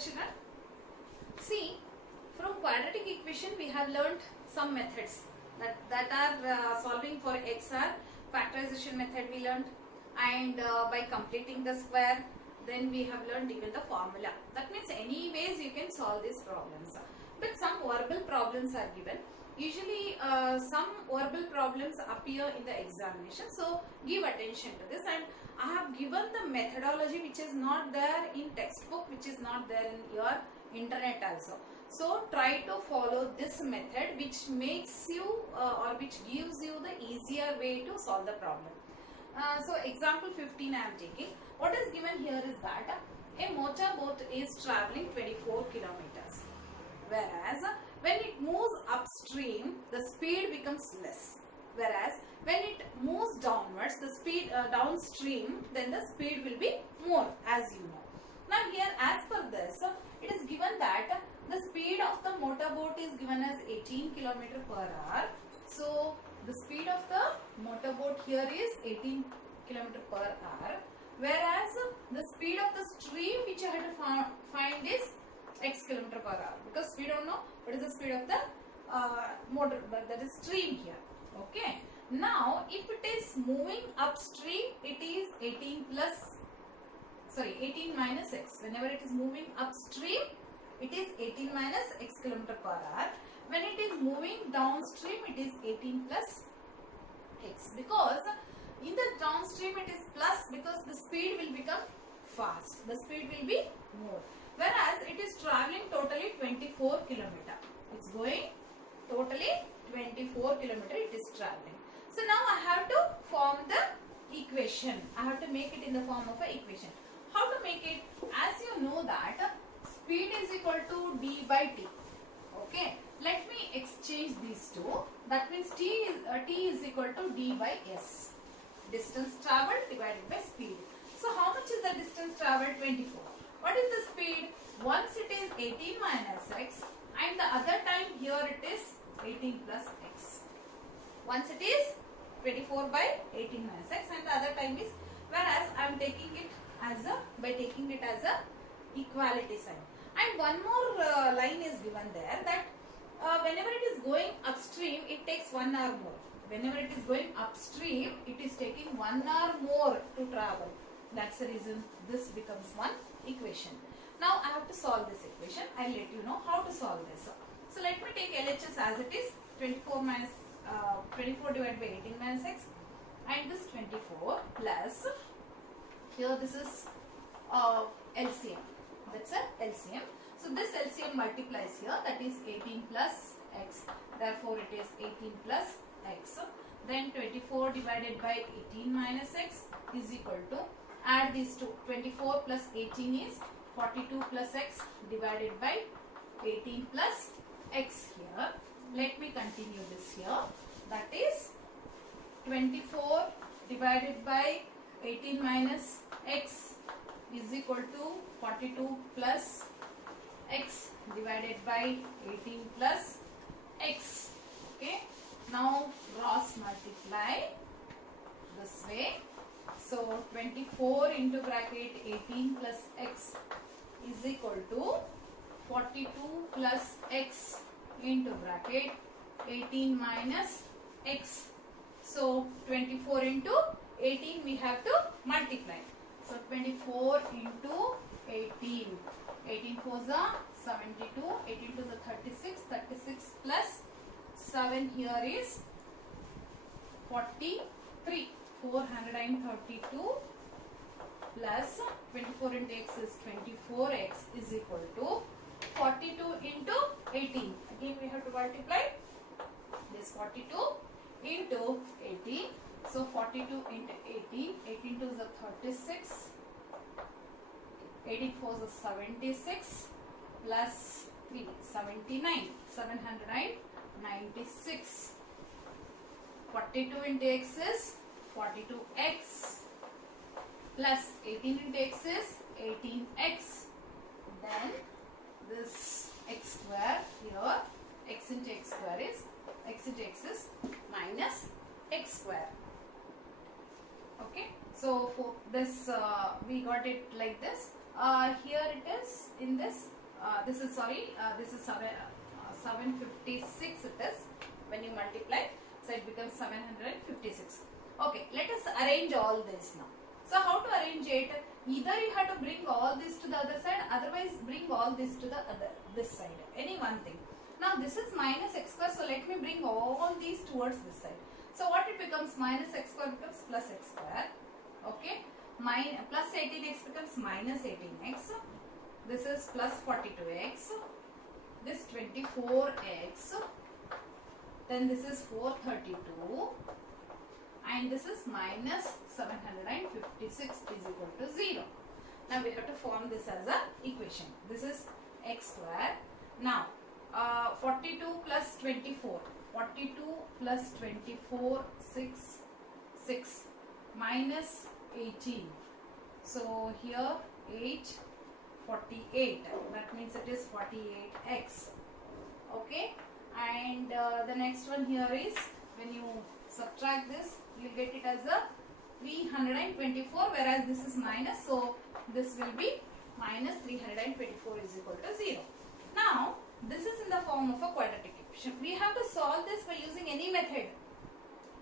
children? See, from quadratic equation we have learnt some methods that are solving for x are factorization method we learnt, and by completing the square, then we have learnt even the formula. That means any ways you can solve these problems. But some verbal problems are given. Usually some verbal problems appear in the examination, so give attention to this. And I have given the methodology which is not there in textbook, which is not there in your internet also. So try to follow this method, which makes you or which gives you the easier way to solve the problem. So example 15 I am taking. What is given here is that a motorboat is traveling 24 kilometers, whereas when it moves upstream the speed becomes less, whereas when it moves downwards the speed downstream, then the speed will be more, as you know. Now here, as per this, it is given that the speed of the motorboat is given as 18 km per hour. So the speed of the motorboat here is 18 km per hour, whereas the speed of the stream which I had to find is x km per hour, because we don't know what is the speed of the motor, that is stream here. Okay. Now if it is moving upstream, it is 18 minus x. Whenever it is moving upstream, it is 18 minus x km per hour. When it is moving downstream, it is 18 plus x, because in the downstream it is plus, because the speed will become fast, the speed will be more, whereas it is traveling totally 24 kilometer. It's going totally 24 kilometer it is traveling. So now I have to form the equation. I have to make it in the form of an equation. How to make it? As you know that speed is equal to d by t. Okay. Let me exchange these two. That means t is equal to d by s. Distance travelled divided by speed. So how much is the distance travelled? 24. What is the speed? Once it is 18 minus x, and the other time here it is 18 plus x. Once it is 24 by 18 minus x, and the other time is, whereas I am taking it as a, by taking it as a equality sign. And one more line is given there, that whenever it is going upstream, it takes 1 hour more. Whenever it is going upstream, it is taking 1 hour more to travel. That's the reason this becomes one equation. Now I have to solve this equation. I will let you know how to solve this. So let me take LHS as it is. 24 divided by 18 minus x, and this 24 plus, here this is LCM. That's a LCM. So this LCM multiplies here, that is 18 plus x. Therefore it is 18 plus x. Then 24 divided by 18 minus x is equal to, add these two, 24 plus 18 is 42 plus x divided by 18 plus x here. Let me continue this here. That is 24 divided by 18 minus x is equal to 42 plus x divided by 18 plus x. Okay. Now cross multiply this way. So 24 into bracket 18 plus x is equal to 42 plus x into bracket 18 minus x. So 24 into 18 we have to multiply. So 24 into 18. 18 4s are 72. 18 2s are 36. 36 plus 7 here is 43. 432 plus 24 into x is 24x is equal to 42 into 18. Again we have to multiply this 42 into 18. So 42 into 18. 18 2s are 36. 18 4s are 76 plus 3 79. 796. 42 into x is 42x plus 18 into x is 18x. Then this x square here, x into x square is, x into x is minus x square. Okay. So for this we got it like this. Here it is in this, this is 756 it is when you multiply, so it becomes 756. Okay, let us arrange all this now. So how to arrange it? Either you have to bring all this to the other side, otherwise bring all this to the this side, any one thing. Now this is minus x square, so let me bring all these towards this side. So what it becomes, minus x square becomes plus x square, okay, plus 18x becomes minus 18x, this is plus 42x, this 24x, then this is 432, and this is minus 756 is equal to 0. Now we have to form this as a equation. This is x square. Now 42 plus 24, 42 plus 24, 6 minus 18. So here 8, 48. That means it is 48x. Okay. And the next one here is, when you subtract this, you will get it as a 324, whereas this is minus, so this will be minus 324 is equal to 0. Now this is in the form of a quadratic equation. We have to solve this by using any method,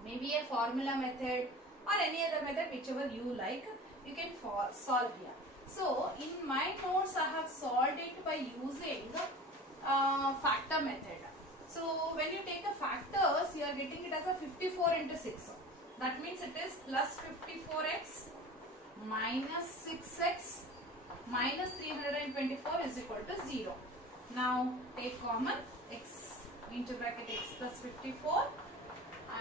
maybe a formula method or any other method, whichever you like, you can solve here. So in my notes I have solved it by using factor method. So when you take a factors, you are getting it as a 54 into 6. That means it is plus 54x minus 6x minus 324 is equal to 0. Now take common, x into bracket x plus 54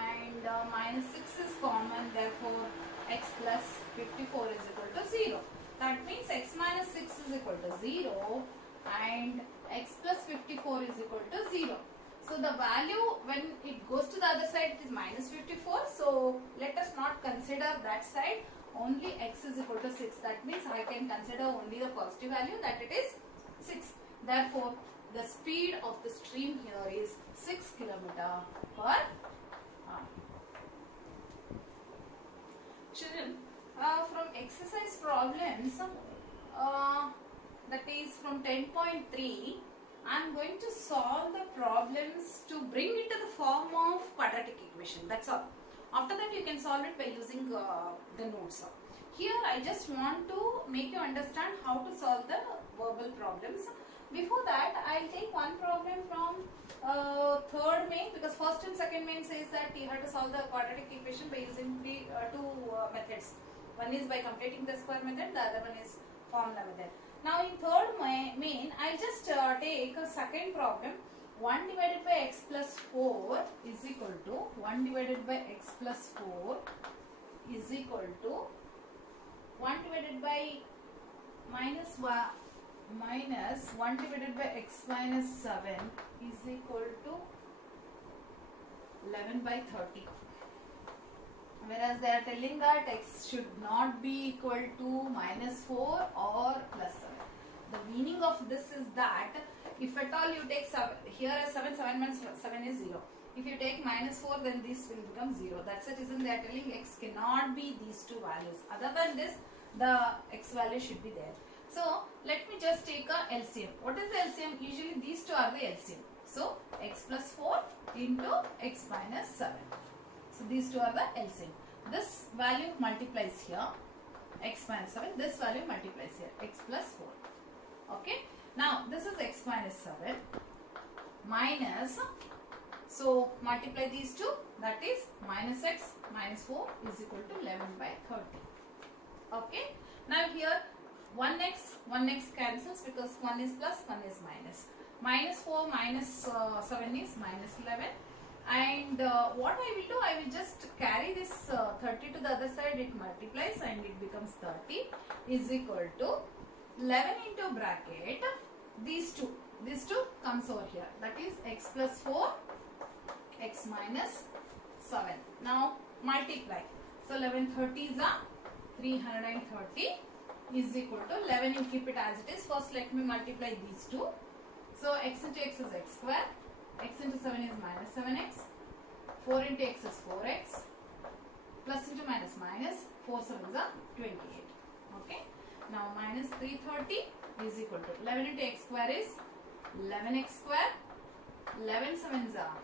and minus 6 is common, therefore x plus 54 is equal to 0. That means x minus 6 is equal to 0 and x plus 54 is equal to 0. So the value when it goes to the other side, it is minus 54. So let us not consider that side. Only x is equal to 6. That means I can consider only the positive value, that it is 6. Therefore, the speed of the stream here is 6 km per hour. Children, from exercise problems, that is from 10.3, I am going to solve the problems to bring it to the form of quadratic equation. That's all. After that you can solve it by using the notes. Here I just want to make you understand how to solve the verbal problems. Before that I will take one problem from third main, because first and second main says that you have to solve the quadratic equation by using two methods. One is by completing the square method, the other one is formula method. Now in third main, I will just take a second problem. 1 divided by x plus 4 is equal to 1 divided by x plus 4 is equal to 1 divided by minus 1 divided by x minus 7 is equal to 11 by 30. Whereas they are telling that x should not be equal to minus 4 or plus 7. The meaning of this is that if at all you take 7, here is 7 minus 7 is 0. If you take minus 4, then this will become 0. That's the reason they are telling x cannot be these two values. Other than this, the x value should be there. So let me just take a LCM. What is the LCM? Usually these two are the LCM. So x plus 4 into x minus 7. So these two are the LCM. This value multiplies here, x minus 7. This value multiplies here, x plus 4. Okay. Now this is x minus 7 minus, so multiply these two, that is minus x minus 4 is equal to 11 by 30. Okay. Now here 1x cancels because 1 is plus, 1 is minus. Minus 4 minus 7 is minus 11. And what I will do, I will just carry this 30 to the other side, it multiplies and it becomes 30 is equal to 11 into bracket, these two comes over here, that is x plus 4, x minus 7. Now multiply. So 11 30s are 330 is equal to 11, you keep it as it is. First let me multiply these two. So x into x is x square, x into 7 is minus 7x, 4 into x is 4x, plus into minus minus, 4 7s are 28. Okay. Now minus 330 is equal to 11 into x square is 11x square. 11 sevens are.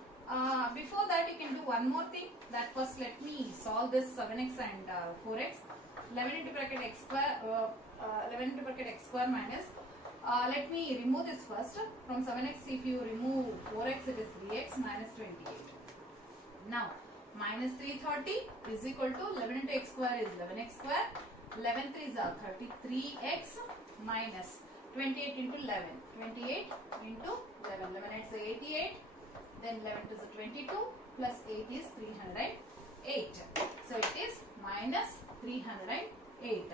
Before that, you can do one more thing. That first, let me solve this 7x and 4x. 11 into bracket x square. 11 into bracket x square minus. Let me remove this first. From 7x, if you remove 4x, it is 3x minus 28. Now, minus 330 is equal to 11 into x square is 11x square. 11 3s are 33x minus 28 into 11. 28 into 11. 11 is 88. Then 11 is 22 plus 8 is 308. So it is minus 308.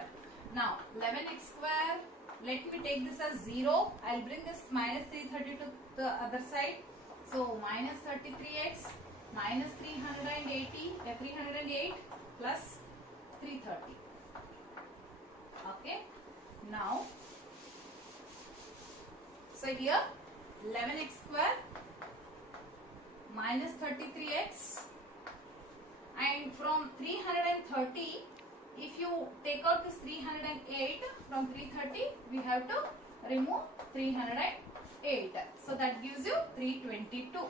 Now 11x square. Let me take this as 0. I will bring this minus 330 to the other side. So minus 33x minus 308 plus 330. Okay. Now, so here 11x square minus 33x, and from 330, if you take out this 308 from 330, we have to remove 308. So that gives you 322.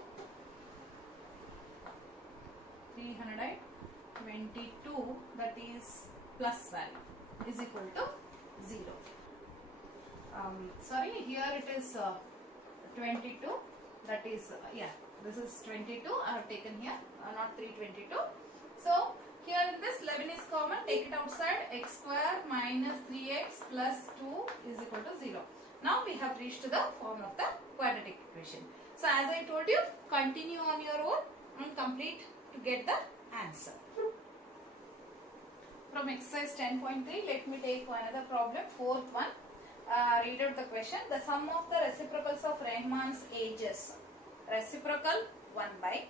322, that is plus value, is equal to 0. Sorry, here it is 22, that is, this is 22, I have taken here, not 322. So, here in this 11 is common, take it outside, x square minus 3x plus 2 is equal to 0. Now, we have reached the form of the quadratic equation. So, as I told you, continue on your own and complete to get the answer. From exercise 10.3, let me take another problem, fourth one. Read out the question. The sum of the reciprocals of Rahman's ages, reciprocal 1 by,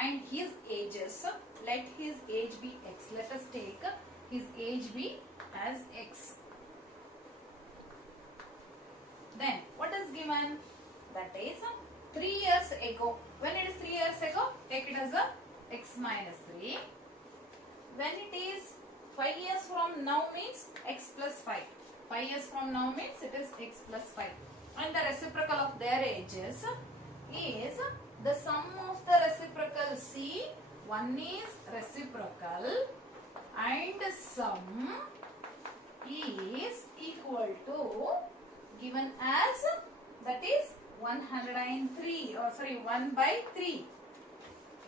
and his ages, let his age be x. Let us take his age be as x. Then what is given? That is 3 years ago. When it is 3 years ago, take it as a x minus 3. When it is 5 years from now means x plus 5. 5 years from now means it is x plus 5. And the reciprocal of their ages is the sum of the reciprocal. See, one is reciprocal and sum is equal to given as, that is 103, or sorry, 1 by 3.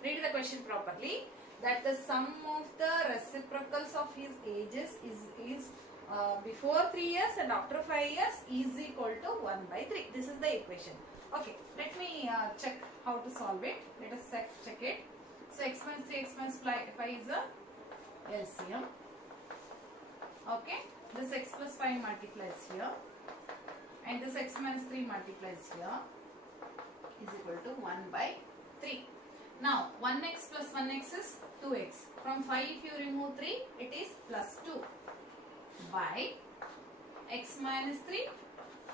Read the question properly. That the sum of the reciprocals of his ages is before 3 years and after 5 years is equal to 1 by 3. This is the equation. Okay, let me check how to solve it. Let us check it. So x minus 3, x minus 5 is a LCM. Okay, this x plus 5 multiplies here and this x minus 3 multiplies here is equal to 1 by 3. Now 1x plus 1x is 2x. From 5 if you remove 3, it is plus 2 by x minus 3,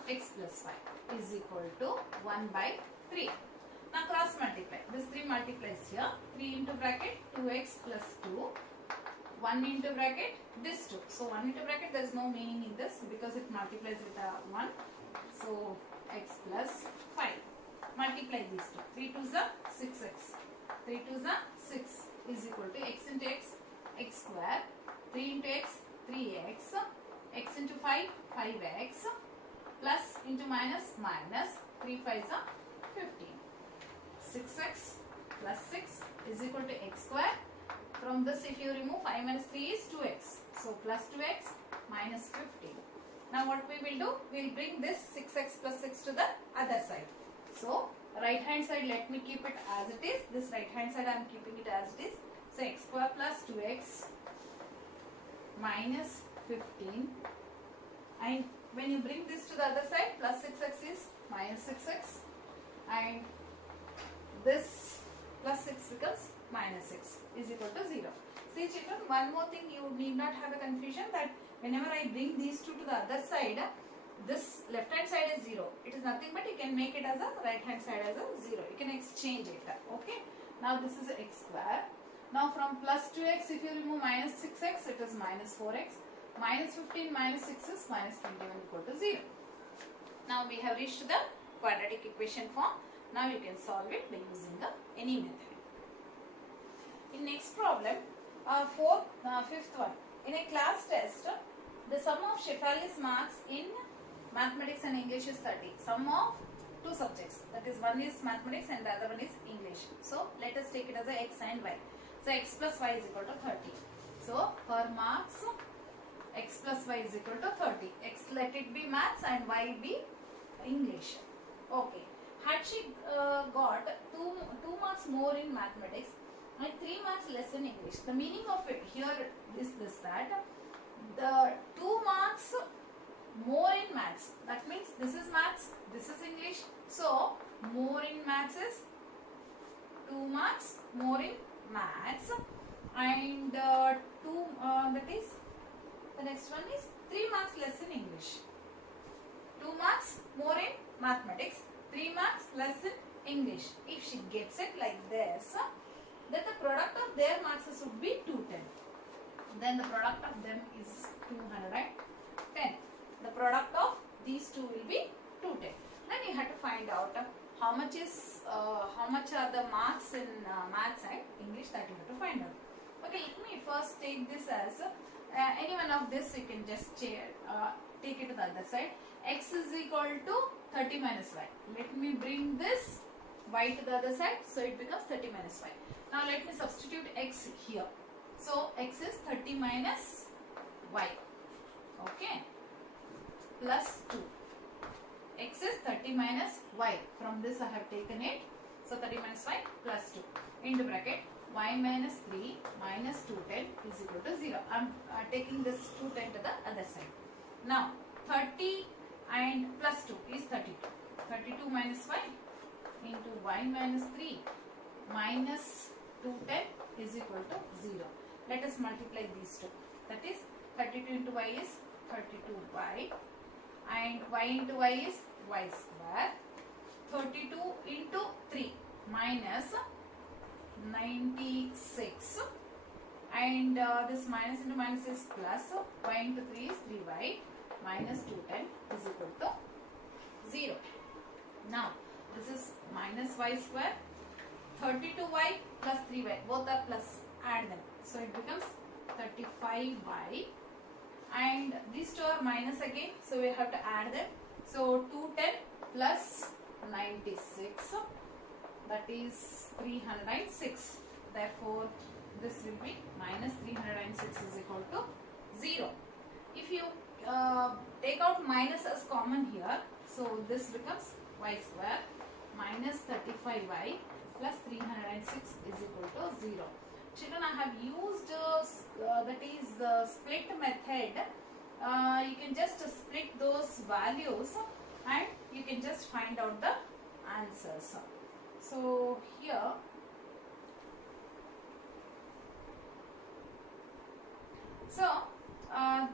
x plus 5 is equal to 1 by 3. Now cross multiply. This 3 multiplies here. 3 into bracket 2x plus 2. 1 into bracket this 2. So 1 into bracket, there is no meaning in this because it multiplies with a 1. So x plus 5. Multiply these two. 3 2s are 6x. 3 2s are 6 is equal to x into x, x square. 3 into x, 3x. X into 5, 5x. Plus into minus, minus. 3 5s are 15. 6x plus 6 is equal to x square. From this, if you remove 5 minus 3 is 2x. So plus 2x minus 15. Now what we will do? We will bring this 6x plus 6 to the other side. So right hand side, let me keep it as it is. This right hand side I am keeping it as it is. So x square plus 2x minus 15. And when you bring this to the other side, plus 6x is minus 6x. And this plus 6 becomes minus 6 is equal to 0. See children, one more thing you need not have a confusion, that whenever I bring these two to the other side, this left hand side is 0. It is nothing but you can make it as a right hand side as a 0. You can exchange it. Okay. Now this is x square. Now from plus 2x, if you remove minus 6x, it is minus 4x. Minus 15 minus 6 is minus 21 equal to 0. Now we have reached the quadratic equation form. Now you can solve it by using the any method. In next problem, fifth one. In a class test, the sum of Shefali's marks in mathematics and English is 30. Sum of two subjects. That is, one is mathematics and the other one is English. So let us take it as a x and y. So x plus y is equal to 30. So her marks x plus y is equal to 30. X let it be maths and y be English. Okay. Had she got two marks more in mathematics and 3 marks less in English. The meaning of it here is that the 2 marks more in maths. That means this is maths, this is English. So more in maths is 2 marks more in maths, and that is the next one is 3 marks less in English. 2 marks more in mathematics, 3 marks less in English. If she gets it like this, then the product of their marks would be 210. Then the product of them is 210. The product of these two will be 210. Then you have to find out how much are the marks in maths and English, that you have to find out. Okay, let me first take this as any one of this. You can just take it to the other side. X is equal to 30 minus y. Let me bring this y to the other side, so it becomes 30 minus y. Now let me substitute x here. So x is 30 minus y. Okay. Plus 2. X is 30 minus y. From this I have taken it. So 30 minus y plus 2. Into bracket y minus 3 minus 210 is equal to 0. I am taking this 210 to the other side. Now 30 and plus 2 is 32. 32 minus y into y minus 3 minus 210 is equal to 0. Let us multiply these two. That is 32 into y is 32y, and y into y is y square. 32 into 3 minus 96, and this minus into minus is plus. Y into 3 is 3y minus 210 is equal to 0. Now this is minus y square. 32y plus 3y, both are plus, add them, so it becomes 35y, and these two are minus again, so we have to add them. So 210 plus 96, that is 306. Therefore this will be minus 306 is equal to 0. If you take out minus as common here, so this becomes y square minus 35y plus 306 is equal to 0. Children, I have used that is the split method. You can just split those values and you can just find out the answers. So here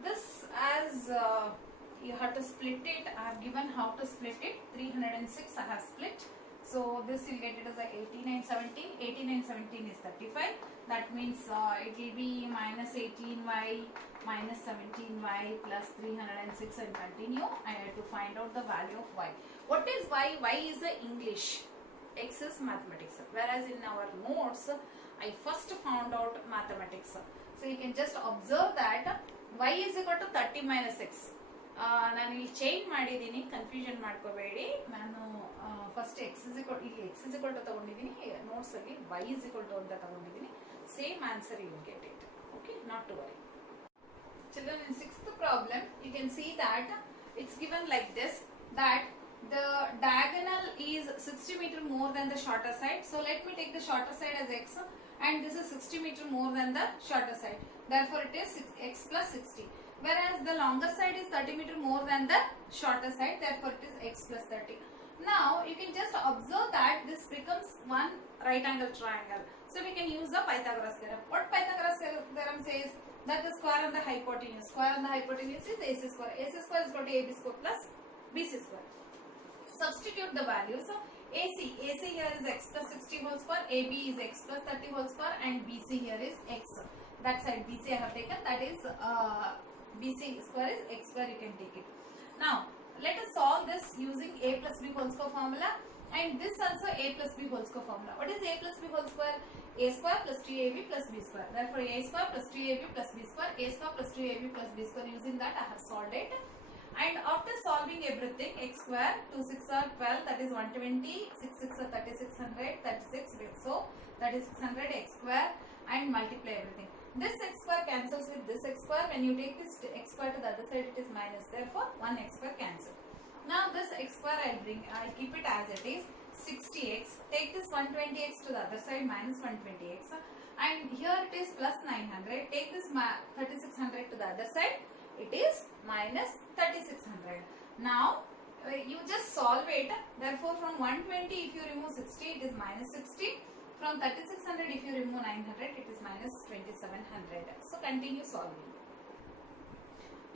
this as you have to split it. I have given how to split it. 306 I have split. So this you get it as a 18 and 17. 18 and 17 is 35. That means it will be minus 18y minus 17y plus 306 and continue. I have to find out the value of y. What is y? Y is the English. X is mathematics. Whereas in our notes, I first found out mathematics. So you can just observe that y is equal to 30 minus x. ನಾನು ಇಲ್ಲಿ change ಮಾಡಿದ್ದೀನಿ, confusion ಮಾಡ್ಕೋಬೇಡಿ. ನಾನು first x is equal to ತಗೊಂಡಿದ್ದೀನಿ, notes ಅಲ್ಲಿ y is equal to ಅಂತ ತಗೊಂಡಿದ್ದೀನಿ. Same answer you will get it. Okay, not to worry. Children, in sixth problem you can see that it's given like this, that the diagonal is 60 meter more than the shorter side. So let me take the shorter side as x, and this is 60 meter more than the shorter side. Therefore it is x plus 60. Whereas the longer side is 30 meter more than the shorter side. Therefore it is x plus 30. Now you can just observe that this becomes one right angle triangle. So we can use the Pythagoras theorem. What Pythagoras theorem says? That the square on the hypotenuse. Square on the hypotenuse is AC square. AC square is equal to AB square plus BC square. Substitute the values. So AC here is x plus 60 whole square. AB is x plus 30 whole square, and BC here is x. That side BC I have taken. That is BC square is x square. You can take it. Now let us solve this using whole square formula, and this also a plus b whole square formula. What is a plus b whole square? A square plus 2ab plus b square. Therefore, a square plus 2ab plus b square, a square plus 2ab plus b square. Using that, I have solved it. And after solving everything, x square, 2 6 are 12, that is 120, 6 6 are 3600, 36, so that is 600 x square, and multiply everything. This x square cancels with this x square. When you take this x square to the other side, it is minus. Therefore, 1 x square cancel. Now this x square I'll keep it as it is, 60x. Take this 120x to the other side, minus 120x. And here it is plus 900. Take this 3600 to the other side, it is minus 3600. Now you just solve it. Therefore, from 120 if you remove 60, it is minus 60. From 3600 if you remove 900, it is minus 2700. So continue solving.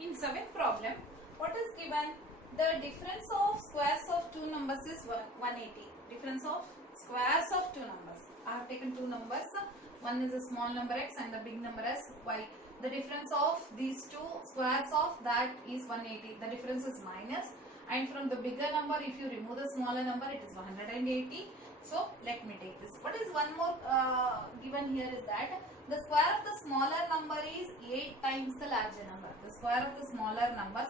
In 7th problem, what is given? The difference of squares of two numbers is 180. Difference of squares of two numbers. I have taken two numbers. One is a small number x and the big number as y. The difference of these two squares of that is 180. The difference is minus. And from the bigger number, if you remove the smaller number, it is 180. So let me take this. What is one more given here is that the square of the smaller number is 8 times the larger number. The square of the smaller number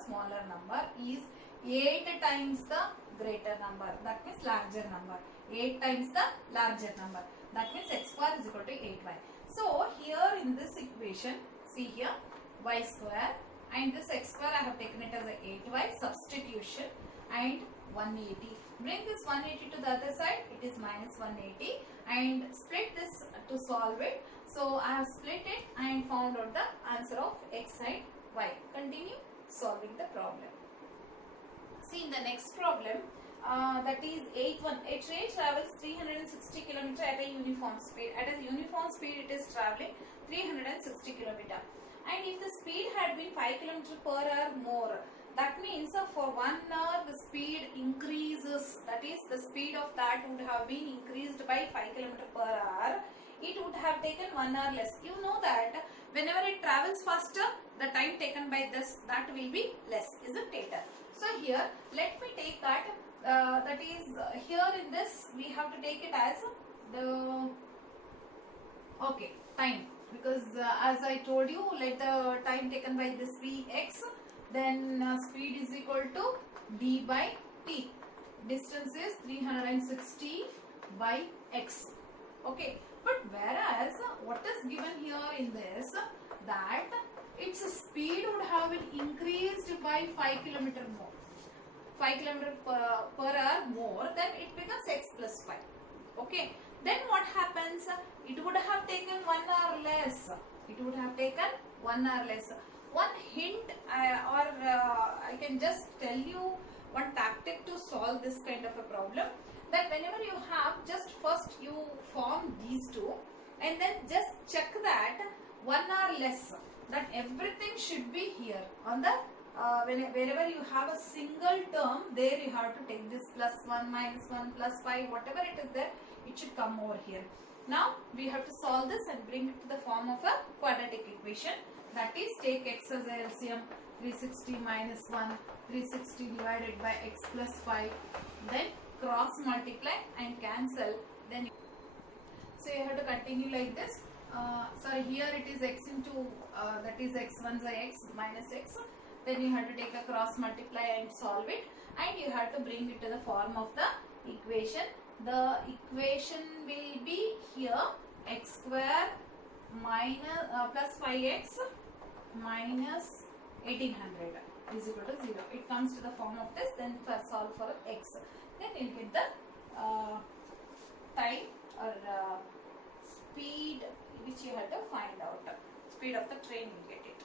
is 8 times the greater number. That means larger number. 8 times the larger number. That means x square is equal to 8y. So here in this equation, see here y square and this x square I have taken it as a 8y, substitution, and 180. Bring this 180 to the other side, it is minus 180, and split this to solve it. So I have split it and found out the answer of x and y. Continue solving the problem. See in the next problem, that is 8-1. A train travels 360 km at a uniform speed. At a uniform speed, it is traveling 360 km. And if the speed had been 5 km per hour more, that means for 1 hour the speed increases. That is, the speed of that would have been increased by 5 km per hour. It would have taken 1 hour less. You know that whenever it travels faster, the time taken by this, that will be less, isn't it? So here, let me take that. That is, here in this, we have to take it as the time, because as I told you, let the time taken by this be x, then speed is equal to d by t. Distance is 360 by x. Okay, but whereas what is given here in this, that its speed would have been increased by 5 km more. 5 km per hour more, then it becomes x plus 5. Okay, then what happens? It would have taken 1 hour less. It would have taken 1 hour less. One hint I can just tell you one tactic to solve this kind of a problem, that whenever you have, just first you form these two and then just check that 1 hour less, that everything should be here on the wherever you have a single term, there you have to take this plus 1, minus 1, plus 5, whatever it is there, it should come over here. Now we have to solve this and bring it to the form of a quadratic equation. That is, take x as a LCM, 360 minus 1, 360 divided by x plus 5, then cross multiply and cancel. Then so you have to continue like this. Sorry, here it is x into that is x1 by x minus x. Then you have to take a cross multiply and solve it, and you have to bring it to the form of the equation. The equation will be here x square minus plus 5x minus 1800 is equal to 0. It comes to the form of this. Then first solve for x. Then you will get the time or speed which you have to find out. Speed of the train, you get it.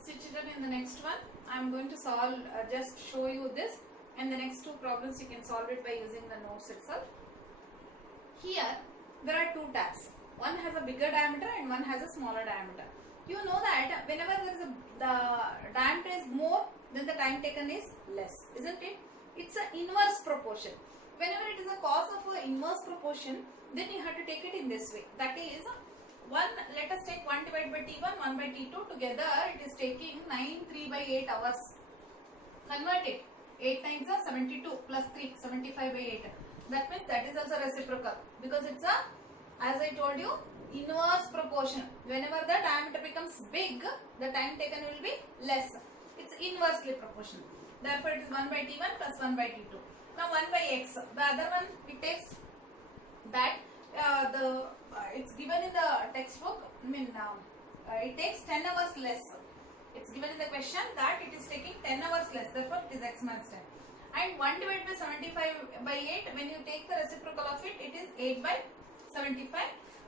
So children, in the next one I am going to solve, just show you this, and the next two problems you can solve it by using the notes itself. Here there are two tabs. One has a bigger diameter and one has a smaller diameter. You know that whenever there is the diameter is more, then the time taken is less, isn't it? It's an inverse proportion. Whenever it is a cos of an inverse proportion, then you have to take it in this way. That is, let us take 1 divided by t1, 1 by t2 together. It is taking 9 3 by 8 hours. Convert it. 8 times are 72 plus 3, 75 by 8. That means that is also reciprocal because it's a, as I told you, inverse proportion. Whenever the diameter becomes big, the time taken will be less. It's inversely proportional. Therefore, it is 1 by T1 plus 1 by T2. Now 1 by X. The other one, it takes that it's given in the textbook. It takes 10 hours less. It's given in the question that it is taking 10 hours less. Therefore, it is X minus 10. And 1 divided by 75 by 8, when you take the reciprocal of it, it is 8 by 75.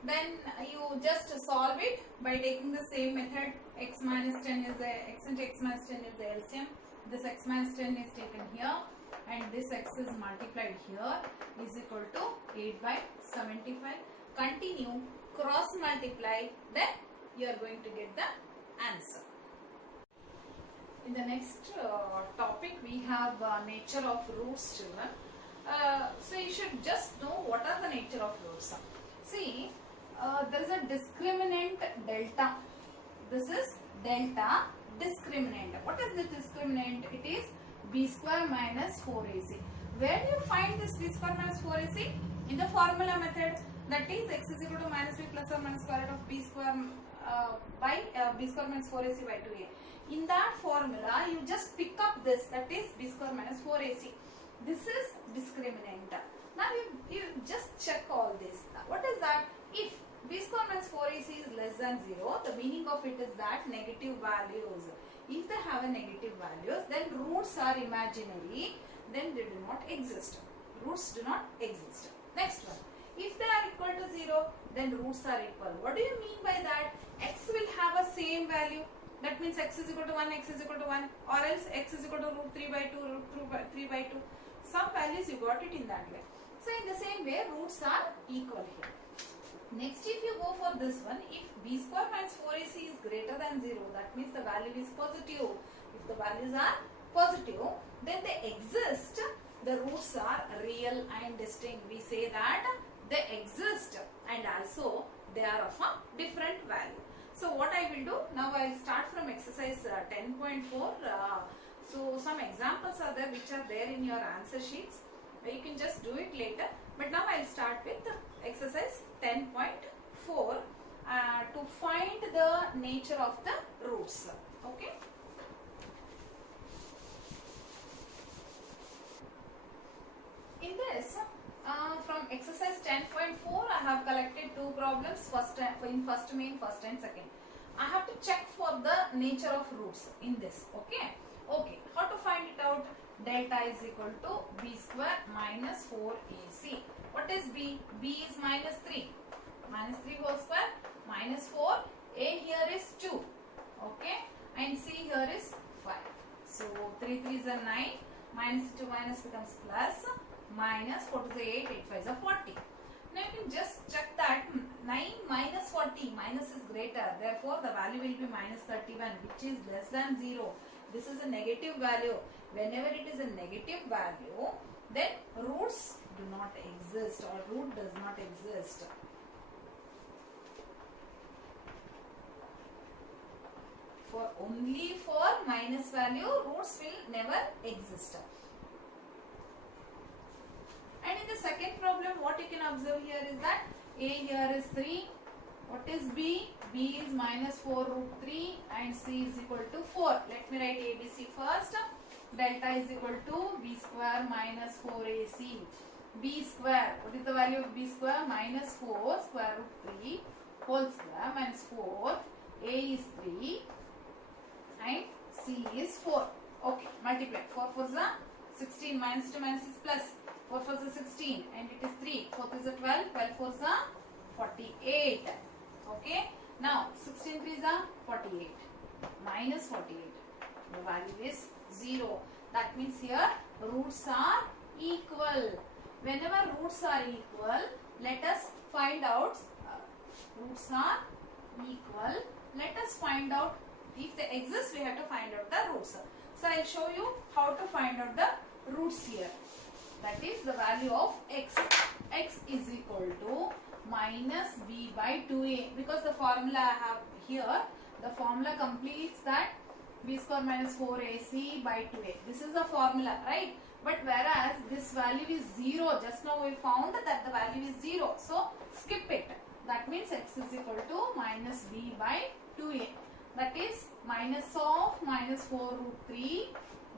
Then you just solve it by taking the same method. X minus 10 is the X into X minus 10 is the LCM. This X minus 10 is taken here and this X is multiplied here is equal to 8 by 75. Continue, cross multiply, then you are going to get the answer. In the next topic, we have nature of roots, children. So you should just know what are the nature of roots. See, there is a discriminant delta. This is delta discriminant. What is the discriminant? It is b square minus 4ac. Where do you find this b square minus 4ac? In the formula method, that is x is equal to minus b plus or minus square root of b square by b square minus 4ac by 2a. In that formula, you just pick up this, that is b square minus 4ac. This is discriminant. Now you just check all this. What is that? If b square minus 4ac is less than 0, the meaning of it is that negative values. If they have a negative values, then roots are imaginary, then they do not exist. Roots do not exist. Next one. If they are equal to 0, then roots are equal. What do you mean by that? X will have a same value. That means x is equal to 1, x is equal to 1, or else x is equal to root 3 by 2, root 3 by 2. Some values you got it in that way. So in the same way, roots are equal here. Next, if you go for this one, if b square minus 4ac is greater than 0, that means the value is positive. If the values are positive, then they exist. The roots are real and distinct. We say that they exist and also they are of a different value. So what I will do, now I will start from exercise 10.4. So some examples are there which are there in your answer sheets. You can just do it later. But now I will start with exercise 10.4 to find the nature of the roots. Okay. In this, from exercise 10.4, I have collected two problems, in first main, first and second. I have to check for the nature of roots in this. Okay. Okay. How to find it out? Delta is equal to b square minus 4ac. What is b? b is minus 3. Minus 3 whole square minus 4. A here is 2. Okay. And c here is 5. So 3 3s are 9. Minus 2 minus becomes plus. Minus 4 to the 8, 8 5 is a 40. Now you can just check that 9 minus 40, minus is greater. Therefore, the value will be minus 31, which is less than 0. This is a negative value. Whenever it is a negative value, then roots do not exist or root does not exist. Only for minus value, roots will never exist. And in the second problem, what you can observe here is that a here is 3. What is b? b is minus 4 root 3 and c is equal to 4. Let me write ABC first. Delta is equal to b square minus 4ac. b square, what is the value of b square? Minus 4 square root 3 whole square minus 4. A is 3 and c is 4. Okay, multiply. 4 4 is 16, minus 2 minus is plus. 4 4 is 16 and it is 3. 4 is 12, 12 4 is 48. Okay. Now 16 3 is 48 minus 48. The value is 0. That means here roots are equal. Whenever roots are equal, let us find out roots are equal. Let us find out if they exist. We have to find out the roots. So I will show you how to find out the roots here. That is the value of x. X is equal to minus b by 2a. Because the formula I have here, the formula completes that b square minus 4ac by 2a. This is the formula, right? But whereas this value is 0, just now we found that the value is 0. So skip it. That means x is equal to minus b by 2a. That is minus of minus 4 root 3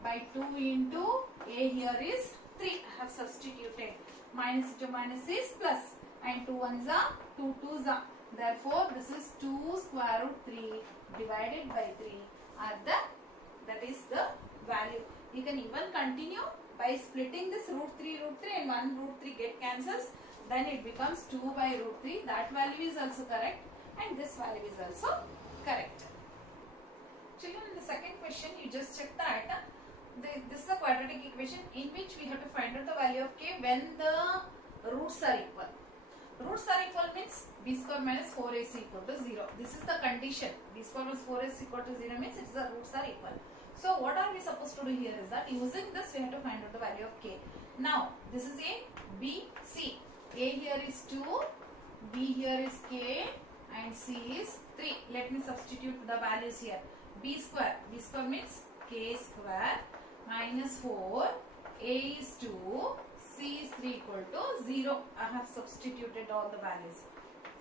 by 2 into a here is 3. I have substituted. Minus into minus is plus. And 2 ones are 2 twos are. Therefore, this is 2 square root 3 divided by 3 are that is the value. You can even continue by splitting this root 3 and 1 root 3 get cancels. Then it becomes 2 by root 3. That value is also correct and this value is also correct. Children, in the second question you just check that this is a quadratic equation in which we have to find out the value of k when the roots are equal. Roots are equal means b square minus 4ac equal to 0. This is the condition. B square minus 4ac equal to 0 means it's the roots are equal. So what are we supposed to do here is that using this we have to find out the value of k. Now this is a, b, c. A here is 2, b here is k and c is 3. Let me substitute the values here. B square means k square minus 4, a is 2, c is 3 equal to 0. I have substituted all the values.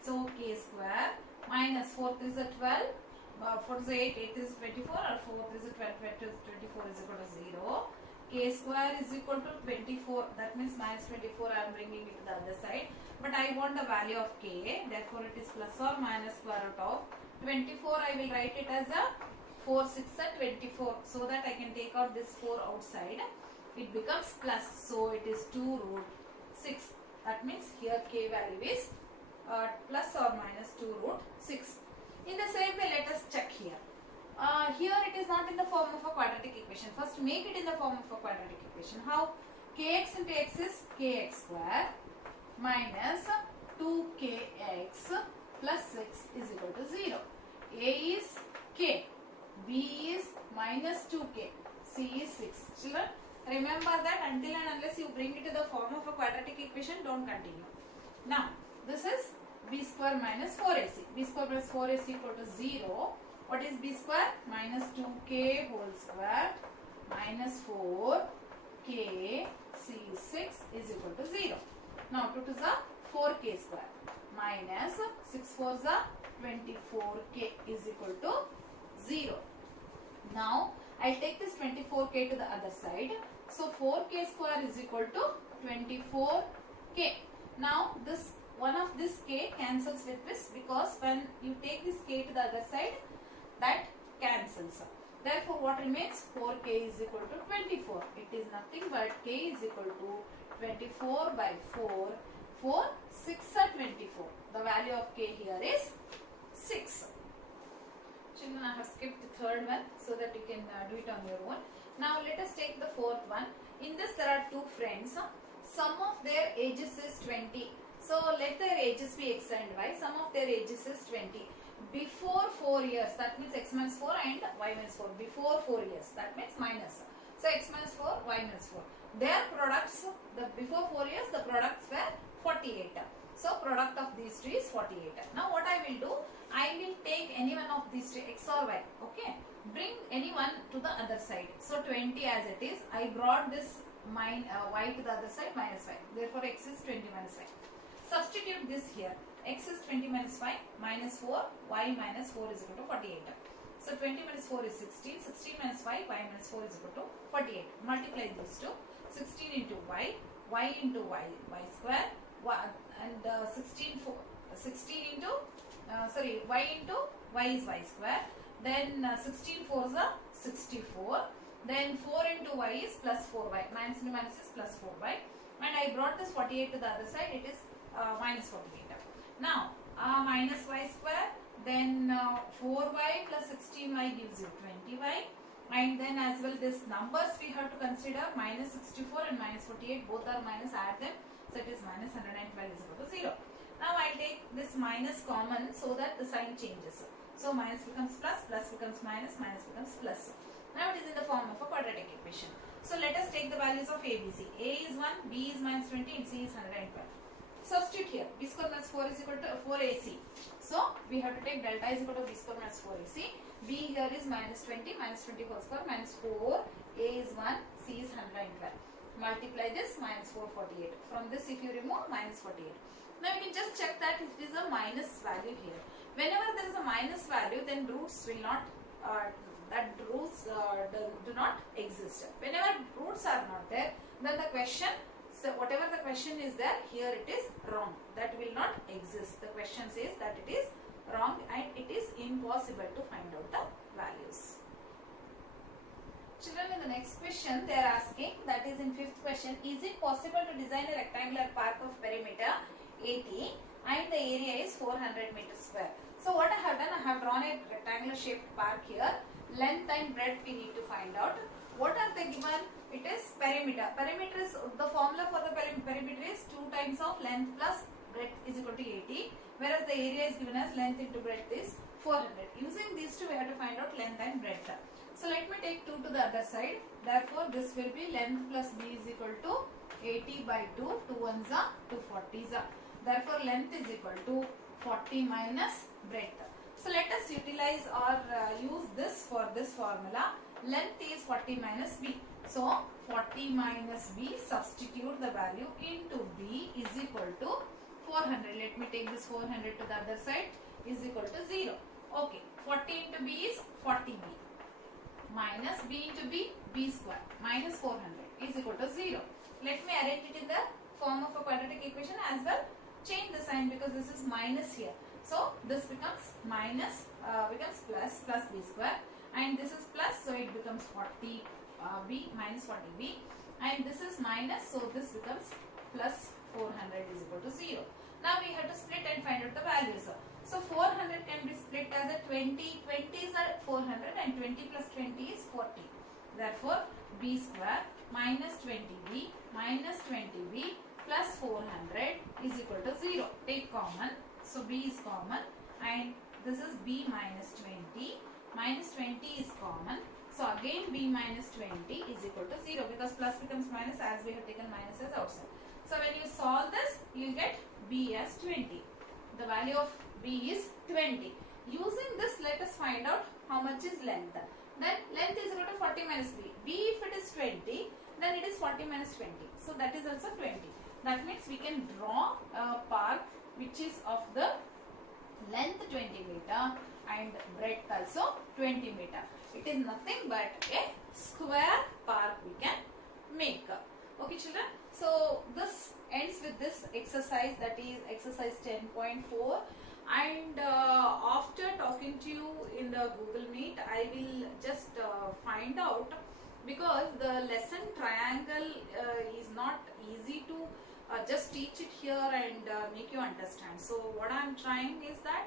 So k square minus 4 is a 12, 4 is 8, 8 is 24 or 4 is a 12, 24 is equal to 0. K square is equal to 24, that means minus 24 I am bringing it to the other side. But I want the value of k, therefore it is plus or minus square root of 24. I will write it as a 4 6 are 24 so that I can take out this 4 outside. It becomes plus, so it is 2 root 6. That means here k value is plus or minus 2 root 6. In the same way, let us check here. Here it is not in the form of a quadratic equation. First make it in the form of a quadratic equation. How? Kx into x is kx square minus 2kx plus 6 is equal to 0. A is k, b is minus 2k, c is 6. Children, remember that until and unless you bring it to the form of a quadratic equation, don't continue. Now, this is b square minus 4ac. b square minus 4ac equal to 0. What is b square? Minus 2k whole square minus 4k c 6 is equal to 0. Now 2 to the 4k square minus 6 4 the 24k is equal to 0. Now I take this 24k to the other side. So 4k square is equal to 24k. Now this one of this k cancels with this because when you take this k to the other side, that cancels. Therefore, what remains? 4k is equal to 24. It is nothing but k is equal to 24 by 4. 4, 6 are 24. The value of k here is 6. Children, I have skipped the third one so that you can do it on your own. Now, let us take the fourth one. In this, there are two friends. Sum of their ages is 20. So, let their ages be x and y. Sum of their ages is 20. Before 4 years, that means x minus 4 and y minus 4. Before 4 years, that means minus. So, x minus 4, y minus 4. Their products, before 4 years, the products were 48. So, product of these two is 48. Now, what I will do? I will take any one of these two, x or y. Okay. Bring any one to the other side. So, 20 as it is. I brought this y to the other side, minus y. Therefore, x is 20 minus y. Substitute this here. X is 20 minus 5 minus 4, y minus 4 is equal to 48. So 20 minus 4 is 16, 16 minus 5, y minus 4 is equal to 48. Multiply these two, 16 into y into y square, and 16 into, y into y is y square, then 16 4s are 64, then 4 into y is plus 4y, minus into minus is plus 4y, and I brought this 48 to the other side, it is minus 48. Now, minus y square, then 4y plus 16y gives you 20y, and then as well this numbers we have to consider, minus 64 and minus 48, both are minus, add them, so it is minus 112 is equal to 0. Now I will take this minus common so that the sign changes. So minus becomes plus, plus becomes minus, minus becomes plus. Now it is in the form of a quadratic equation. So let us take the values of A, B, C. A is 1, B is minus 20 and C is 112. Substitute here. B square minus 4 is equal to 4AC. So we have to take delta is equal to B square minus 4AC. B here is minus 20 whole square minus 4. A is 1, C is 112. Multiply this minus 448. From this if you remove minus 48. Now you can just check that it is a minus value here. Whenever there is a minus value, then roots will not do not exist. Whenever roots are not there, then the question, so whatever the question is there, here it is wrong. That will not exist. The question says that it is wrong and it is impossible to find out the values. Children, in the next question they are asking, that is in fifth question, is it possible to design a rectangular park of perimeter 80 and the area is 400 meters square? So what I have done, I have drawn a rectangular shaped park here. Length and breadth we need to find out. What are they given? It is perimeter. Perimeter is, the formula for the perimeter is 2 times of length plus breadth is equal to 80. Whereas the area is given as length into breadth is 400. Using these two we have to find out length and breadth. So let me take 2 to the other side. Therefore this will be length plus b is equal to 80 by 2. 2 ones are 2 40s are. Therefore length is equal to 40 minus breadth. So let us utilize or use this for this formula. Length is 40 minus b. So 40 minus b, substitute the value into b is equal to 400. Let me take this 400 to the other side, is equal to 0. Okay, 40 into b is 40b minus b into b square minus 400 is equal to 0. Let me arrange it in the form of a quadratic equation as well. Change the sign because this is minus here. So this becomes minus, becomes plus b square, and this is plus, so it becomes 40b minus 40b, and this is minus, so this becomes plus 400 is equal to 0. Now we have to split and find out the values. So 400 can be split as a 20. 20s are 400 and 20 plus 20 is 40. Therefore b square minus 20b minus 20b plus 400 is equal to 0. Take common. So b is common and this is b minus 20. Minus 20 is common. So again b minus 20 is equal to 0 because plus becomes minus as we have taken minus as outside. So when you solve this, you will get b as 20. The value of b is 20. Using this, let us find out how much is length. Then length is equal to 40 minus b. b if it is 20, then it is 40 minus 20. So that is also 20. That means we can draw a park which is of the length 20 meter and breadth also 20 meter. It is nothing but a square park we can make. Okay children, so this ends with this exercise, that is exercise 10.4, and after talking to you in the Google Meet, I will just find out, because the lesson triangle is not easy to just teach it here and make you understand. So what I am trying is that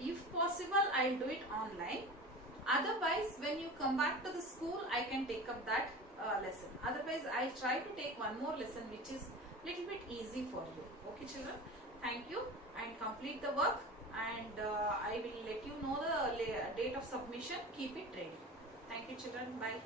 if possible I will do it online. Otherwise when you come back to the school I can take up that lesson. Otherwise I will try to take one more lesson which is little bit easy for you. Okay children, thank you, and complete the work, and I will let you know the date of submission. Keep it ready. Thank you children. Bye.